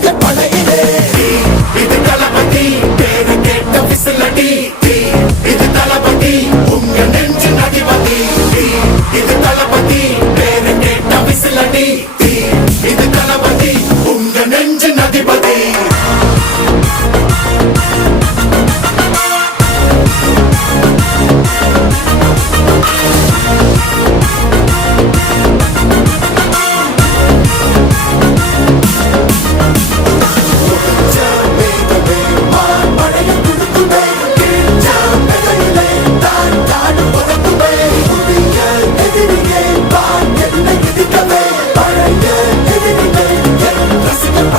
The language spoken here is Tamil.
இது படையிலே இது தளபதி பேரு கேட்ட விசிலடி இது தளபதி உங்க நெஞ்சு அதிபதி இது தளபதி பேரு கேட்ட விசிலடி இது தளபதி உங்க நெஞ்சு அதிபதி